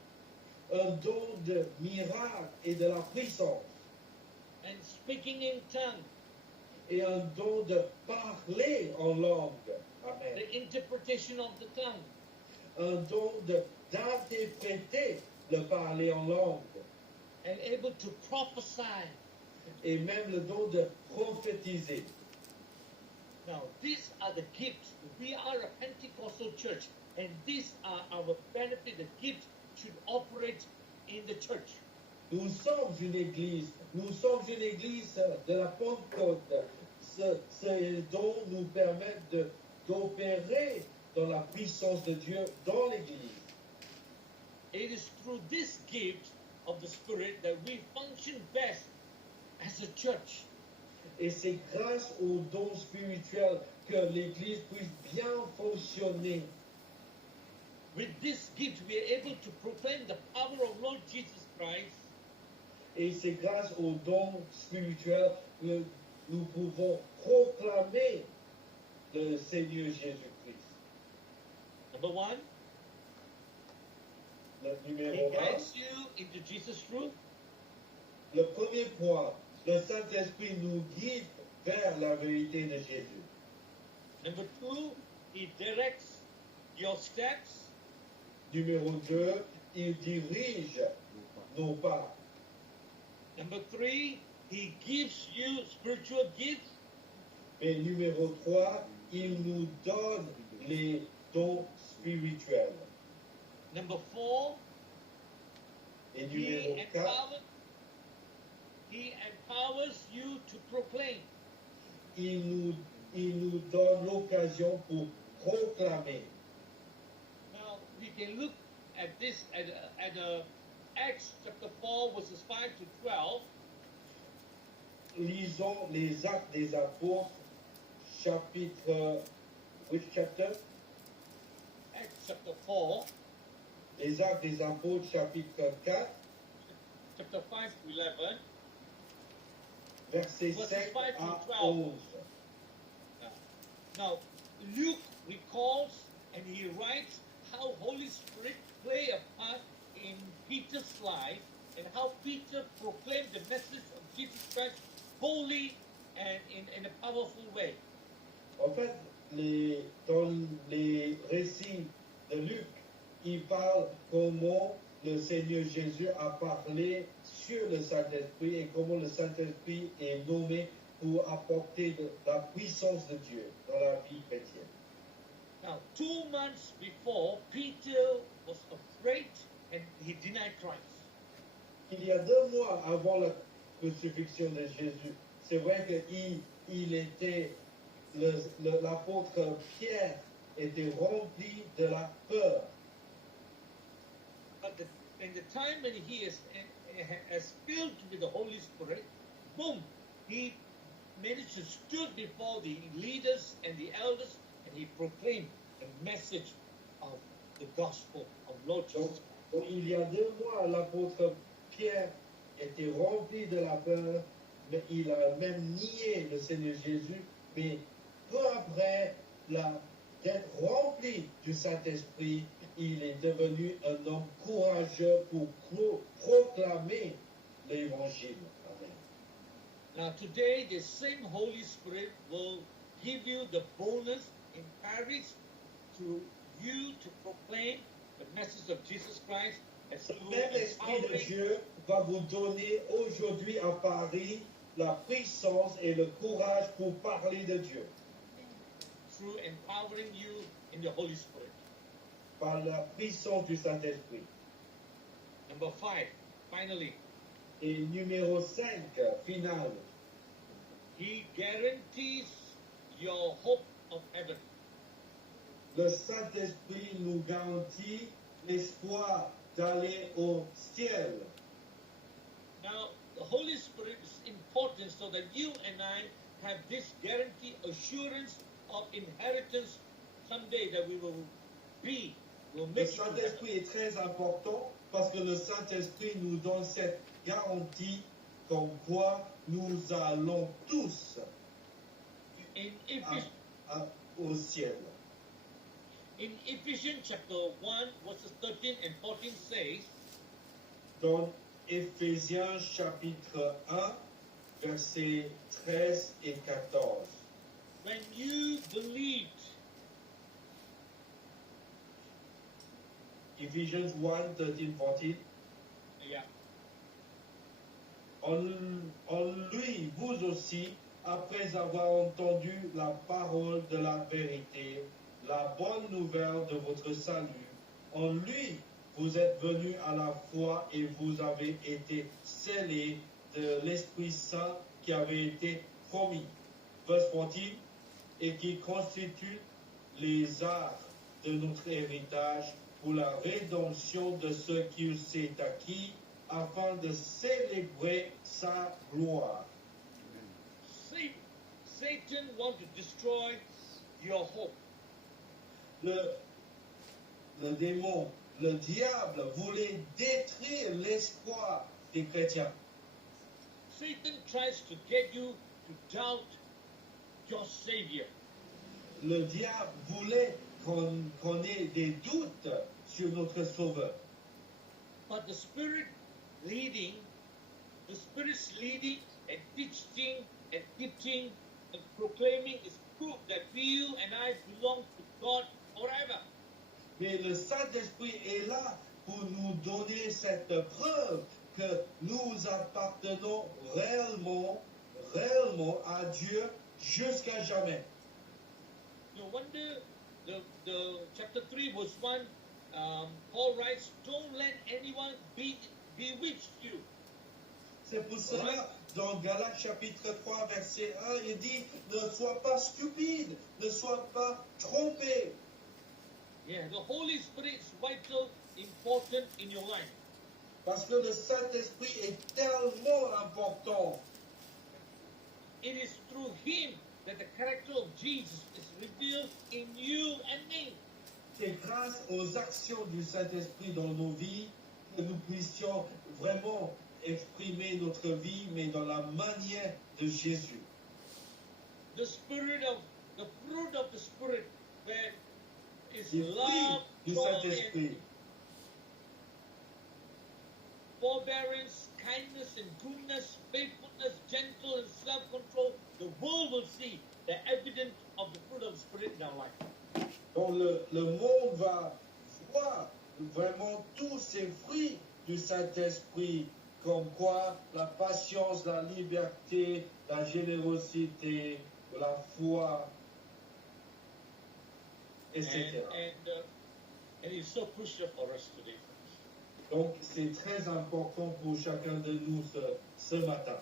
un don de miracle et de la puissance, And speaking in tongues. et un don de parler en langue. Amen. The interpretation of the tongue. Un don d'interpréter le parler en langue, And able to prophesy. et même le don de prophétiser. Now, these are the gifts. We are a Pentecostal church, and these are our benefit. The gifts should operate in the church. Nous sommes une église de la Pentecôte. Ces dons nous permettent d'opérer dans la puissance de Dieu dans l'église. It is through this gift of the Spirit that we function best as a church. Et c'est grâce aux dons spirituels que l'église puisse bien fonctionner. With this gift, we are able to proclaim the power of Lord Jesus Christ Et c'est grâce aux dons spirituels que nous pouvons proclamer le Seigneur Jésus-Christ. Number one, Le He numéro 1, guides you into Jesus' truth. le premier point, le Saint-Esprit nous guide vers la vérité de Jésus. Number two, He directs your steps. Numéro 2, il dirige nos pas. Number three, He gives you spiritual gifts. Et numéro 3, il nous donne les dons spirituels. Number four, Et numéro 4, He empowers you to proclaim. il nous donne l'occasion pour proclamer. Now, we can look at this at Acts chapter 4, verses 5 to 12. Lisons les Actes des Apôtres, chapitre... Which chapter? Acts chapter 4, Les Actes des Apôtres, chapitre 4, chapter 5 to 11. versets Verses 7 5 to à 12. 11. Now, Luke recalls and he writes how Holy Spirit played a part in Peter's life and how Peter proclaimed the message of Jesus Christ boldly and in a powerful way. En fait, dans les récits de Luc, il parle comment le Seigneur Jésus a parlé sur le Saint-Esprit et comment le Saint-Esprit est nommé pour apporter de la puissance de Dieu dans la vie chrétienne. Now, 2 months before, Peter was afraid and he denied Christ. Il y a 2 mois avant la crucifixion de Jésus, c'est vrai qu'il était, l'apôtre Pierre était rempli de la peur. But in the time when he is filled with the Holy Spirit, boom, he managed to stood before the leaders and the elders and he proclaimed the message of the gospel of Lord Jesus. Donc, il y a 2 mois, l'apôtre Pierre était rempli de la peur, mais il a même nié le Seigneur Jésus, mais peu après d'être rempli du Saint-Esprit, il est devenu un homme courageux pour proclamer l'évangile. Amen. Now today, the same Holy Spirit will give you the boldness in Paris to you to proclaim the message of Jesus Christ. As Le même Esprit de Dieu va vous donner aujourd'hui à Paris la puissance et le courage pour parler de Dieu. through empowering you in the Holy Spirit. Par la puissance du Saint-Esprit. Number 5, finally, Et numéro 5, final, He guarantees your hope of heaven. le Saint-Esprit nous garantit l'espoir d'aller au ciel. Now, the Holy Spirit is important so that you and I have this guarantee, assurance of inheritance someday that we will Le make it to heaven. Saint-Esprit est très important parce que le Saint-Esprit nous donne cette garantie comme quoi nous allons tous In Ephesians, au ciel. in Ephesians chapter 1, verses 13 and 14 says, Dans Éphésiens chapitre 1, versets 13 et 14. when you believed, Ephesians 1, 13, 14. yeah, En lui, vous aussi, après avoir entendu la parole de la vérité, la bonne nouvelle de votre salut, en lui, vous êtes venus à la foi et vous avez été scellés de l'Esprit Saint qui avait été promis. Verse 14, et qui constitue les arts de notre héritage pour la rédemption de ce qu'il s'est acquis, afin de célébrer sa gloire. Satan wants to destroy your hope. Le démon, le diable voulait détruire l'espoir des chrétiens. Satan tries to get you to doubt your Savior. Le diable voulait qu'on ait des doutes sur notre Sauveur. But the Spirit's leading and teaching and proclaiming is proof that you and I belong to God forever. Mais le Saint-Esprit est là pour nous donner cette preuve que nous appartenons réellement à Dieu jusqu'à jamais. No wonder the chapter 3 verse 1, Paul writes, don't let anyone bewitch you. C'est pour cela, dans Galates chapitre 3, verset 1, il dit, ne sois pas stupide, ne sois pas trompé. Yeah, the Holy Spirit is vital, important in your life. Parce que le Saint-Esprit est tellement important. It is through Him that the character of Jesus is revealed in you and me. C'est grâce aux actions du Saint-Esprit dans nos vies que nous puissions vraiment exprimer notre vie, mais dans la manière de Jésus. The fruit of the Spirit, where is Les fruits love, du joy, Saint-Esprit. and forbearance, kindness, and goodness, faithfulness, gentle, and self-control. The world will see the evidence of the fruit of the Spirit in our life. Donc le monde va voir vraiment tous ces fruits du Saint-Esprit, comme quoi la patience, la liberté, la générosité, la foi, etc. And it's so crucial for us today. Donc c'est très important pour chacun de nous ce matin.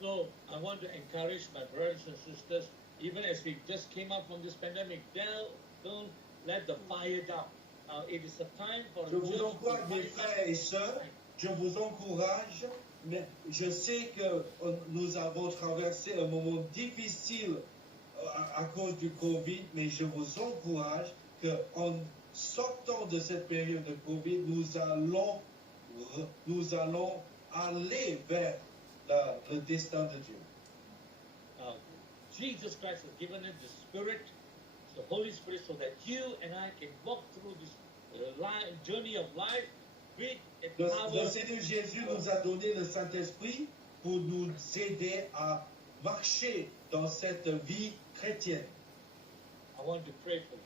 So I want to encourage my brothers and sisters, even as we just came out from this pandemic, don't let the fire down. It is a time for Je the vous church encourage, mes frères et sœurs, je vous encourage, mais je sais que nous avons traversé un moment difficile à cause du Covid, mais je vous encourage qu'en sortant de cette période de Covid, nous allons aller vers le destin de Dieu. Jesus Christ has given us the Spirit, the Holy Spirit, so that you and I can walk through this journey of life with a Le power. Seigneur Jésus nous a donné le Saint-Esprit pour nous aider à marcher dans cette vie chrétienne. I want to pray for you.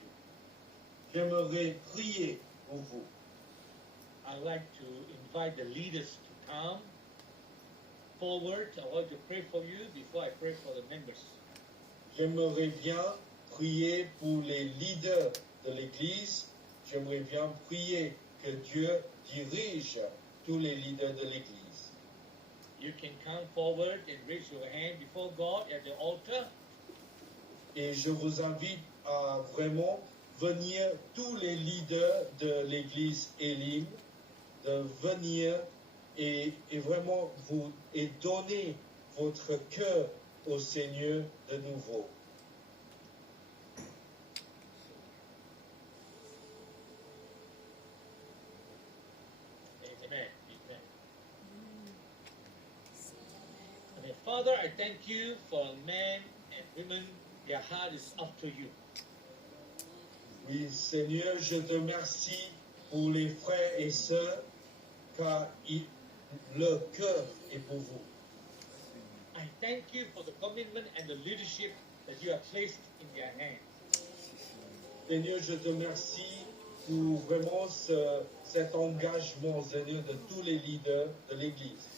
J'aimerais prier pour vous. I'd like to invite the leaders to come forward. I want to pray for you before I pray for the members. J'aimerais bien prier pour les leaders de l'Église. J'aimerais bien prier que Dieu dirige tous les leaders de l'Église. You can come forward and raise your hand before God at the altar. Et je vous invite à vraiment venir, tous les leaders de l'Église Elim, de venir et vraiment vous et donner votre cœur au Seigneur de nouveau. Amen. Amen. Okay, Father, I thank you for men and women. Their heart is after you. Oui, Seigneur, je te remercie pour les frères et sœurs, car leur cœur est pour vous. I thank you for the commitment and the leadership that you have placed in their hands. Seigneur, je te remercie pour vraiment cet engagement, Seigneur, de tous les leaders de l'Église.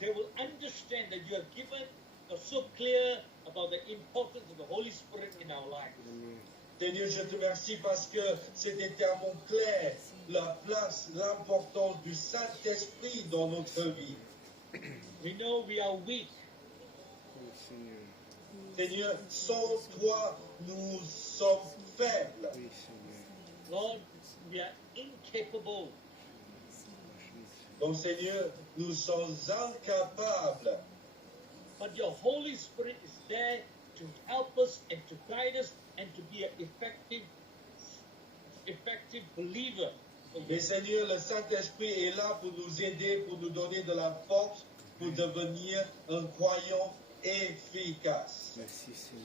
They will understand that you have given us so clear about the importance of the Holy Spirit in our lives. Seigneur, je te remercie parce que c'était tellement clair la place, l'importance du Saint-Esprit dans notre vie. We know we are weak. Seigneur, sans toi, nous sommes faibles. Lord, we are incapable. Donc, Seigneur, nous sommes incapables. But your Holy Spirit is there to help us and to guide us and to be an effective believer. Mais Seigneur, le Saint-Esprit est là pour nous aider, pour nous donner de la force, pour devenir un croyant efficace.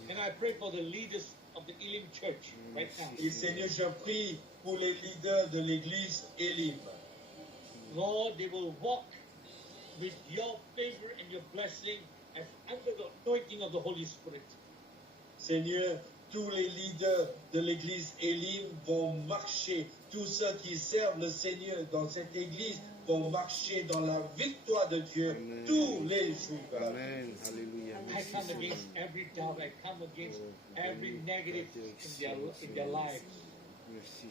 And I pray for the leaders of the Elim Church right now. Et Seigneur, je prie pour les leaders de l'Église Elim. Lord, they will walk with your favor and your blessing as under the anointing of the Holy Spirit. Seigneur, tous les leaders de l'Église Elim vont marcher. Tous ceux qui servent le Seigneur dans cette Église vont marcher dans la victoire de Dieu. Amen. Tous les jours. Amen. Alléluia. I come against every doubt. I come against every negative in their lives.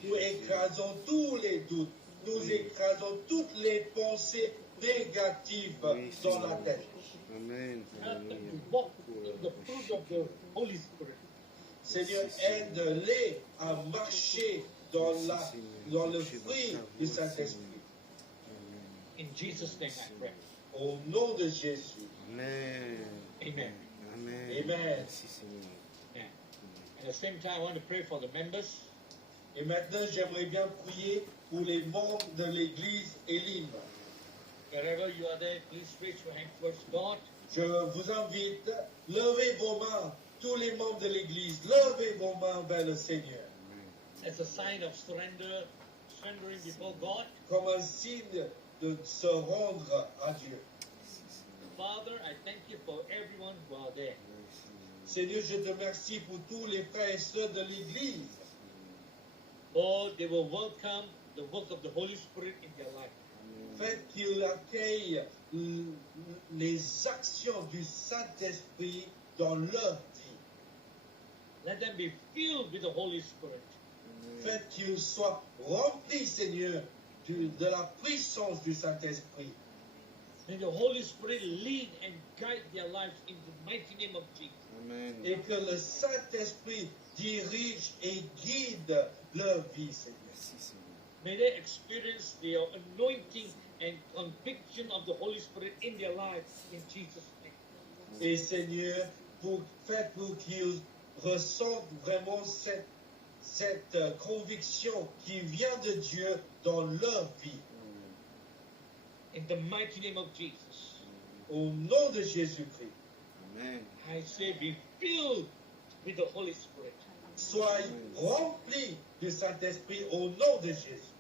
Nous écrasons tous les doutes. Nous écrasons toutes les pensées négatives dans la tête. Amen. Help them to walk in the fruit of the Holy Spirit. Seigneur, aide-les à marcher dans le fruit du Saint-Esprit. In Jesus' name I pray. Au nom de Jésus. Amen. Amen. Amen. Amen. Merci Seigneur. Yeah. At the same time, I want to pray for the members. Et maintenant, j'aimerais bien prier pour les membres de l'Église Elim. Wherever you are there, please raise your hand towards God. Je vous invite, levez vos mains, tous les membres de l'Église, levez vos mains vers le Seigneur. As a sign of surrendering before God. Comme un signe de se rendre à Dieu. Father, I thank you for everyone who are there. Seigneur, je te remercie pour tous les frères et sœurs de l'Église. Lord, they will welcome the work of the Holy Spirit in their life. Faites qu'ils accueillent les actions du Saint-Esprit dans leur vie. Let them be filled with the Holy Spirit. Faites qu'ils soient remplis, Seigneur, de la puissance du Saint-Esprit. May the Holy Spirit lead and guide their lives in the mighty name of Jesus. Amen. Et que le Saint-Esprit dirige et guide leur vie, Seigneur. Merci Seigneur. May they experience the anointing and conviction of the Holy Spirit in their lives in Jesus' name. Et Seigneur, faites pour qu'ils ressentent vraiment cette conviction qui vient de Dieu dans leur vie. In the mighty name of Jesus. Au nom de Jésus-Christ. Amen. I say be filled with the Holy Spirit. Soyez remplis du Saint-Esprit au nom de Jésus.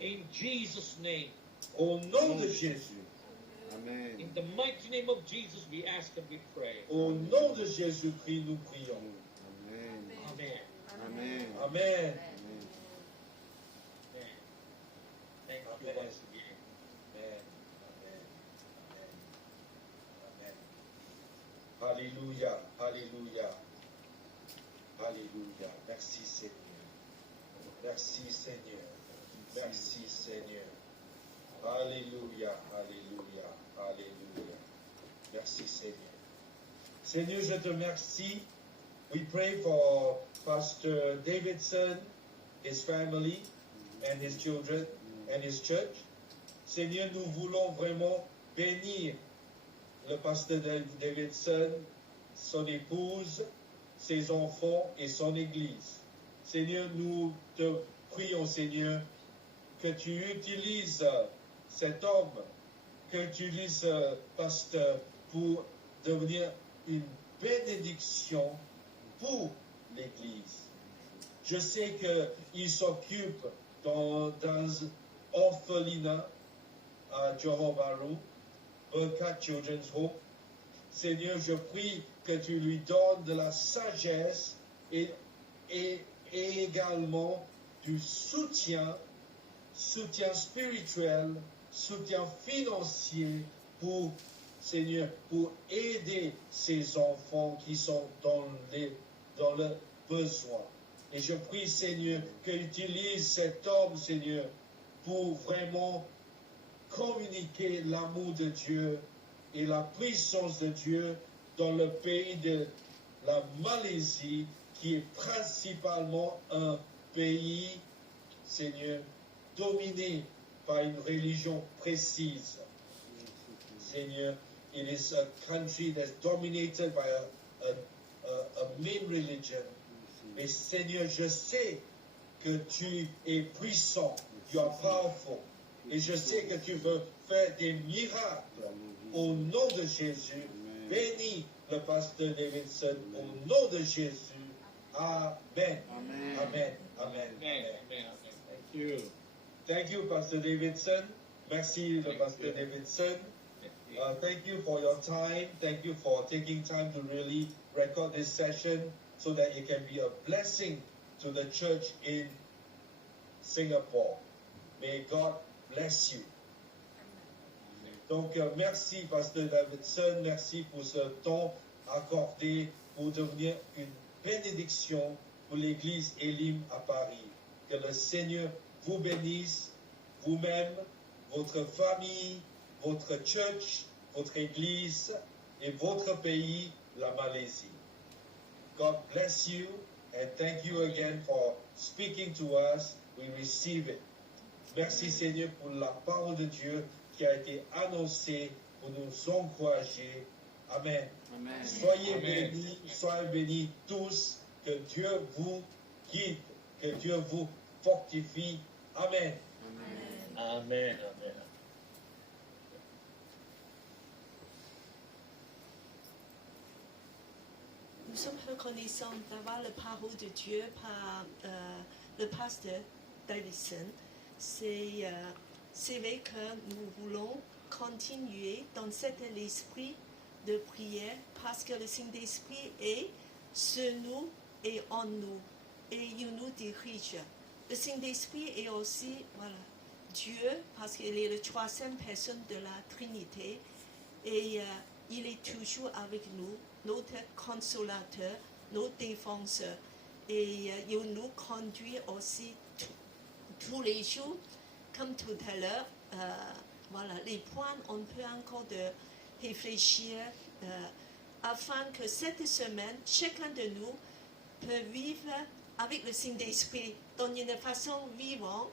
In Jesus' name. Au nom de Jésus. Amen. In the mighty name of Jesus, we ask and we pray. Au nom de Jésus-Christ, nous prions. Amen. Amen. Amen. Amen. Amen. Thank you Amen. once again. Amen. Amen. Amen. Alléluia. Alléluia. Alléluia. Merci Seigneur. Merci Seigneur. Merci Seigneur. Alléluia. Alléluia. Alléluia. Merci Seigneur. Seigneur, je te remercie. We pray for Pastor Davidson, his family, and his children, and his church. Seigneur, nous voulons vraiment bénir le pasteur Davidson, son épouse, ses enfants et son église. Seigneur, nous te prions, Seigneur, que tu utilises cet homme, que tu utilises pasteur pour devenir une bénédiction pour l'église. Je sais qu'il s'occupe dans un orphelinat à Johor Bahru, Berkat Children's Home. Seigneur, je prie que tu lui donnes de la sagesse et également du soutien spirituel, soutien financier pour, Seigneur, pour aider ces enfants qui sont dans le besoin. Et je prie, Seigneur, qu'il utilise cet homme, Seigneur, pour vraiment communiquer l'amour de Dieu et la puissance de Dieu dans le pays de la Malaisie, qui est principalement un pays, Seigneur, dominé par une religion précise. Seigneur, it is a country that's dominated by a main religion. Mais Seigneur, je sais que tu es puissant, you are powerful. Et je sais que tu veux faire des miracles au nom de Jésus. Bénis le pasteur Davidson au nom de Jésus. Amen. Amen. Amen. Amen. Amen. Amen. Amen. Thank you. Thank you, Pastor Davidson. Merci, le pasteur Davidson. Thank you for your time. Thank you for taking time to really record this session so that it can be a blessing to the church in Singapore. May God bless you. Donc, merci, Pasteur Davidson. Merci pour ce temps accordé pour devenir une bénédiction pour l'Église Elim à Paris. Que le Seigneur vous bénisse, vous-même, votre famille, votre church, votre Église et votre pays, la Malaisie. God bless you and thank you again for speaking to us. We receive it. Merci Seigneur pour la parole de Dieu qui a été annoncée pour nous encourager. Amen. Amen. Soyez bénis tous. Que Dieu vous guide, que Dieu vous fortifie. Amen. Amen. Amen. Nous sommes reconnaissants d'avoir la parole de Dieu par le pasteur Davidson. C'est vrai que nous voulons continuer dans cet esprit de prière parce que le Saint-Esprit est sur nous et en nous et il nous dirige. Le Saint-Esprit est aussi Dieu parce qu'il est la troisième personne de la Trinité et il est toujours avec nous, notre consolateur, notre défenseur. Et il nous conduit aussi tous les jours, comme tout à l'heure. Les points, on peut encore réfléchir afin que cette semaine, chacun de nous peut vivre avec le Saint-Esprit dans une façon vivante.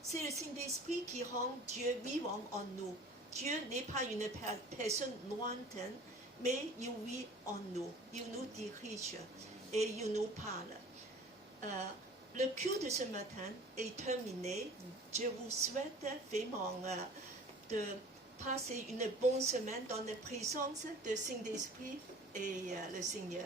C'est le Saint-Esprit qui rend Dieu vivant en nous. Dieu n'est pas une personne lointaine, mais il vit en nous. Il nous dirige et il nous parle. Le culte de ce matin est terminé. Je vous souhaite vraiment de passer une bonne semaine dans la présence du Saint-Esprit et le Seigneur.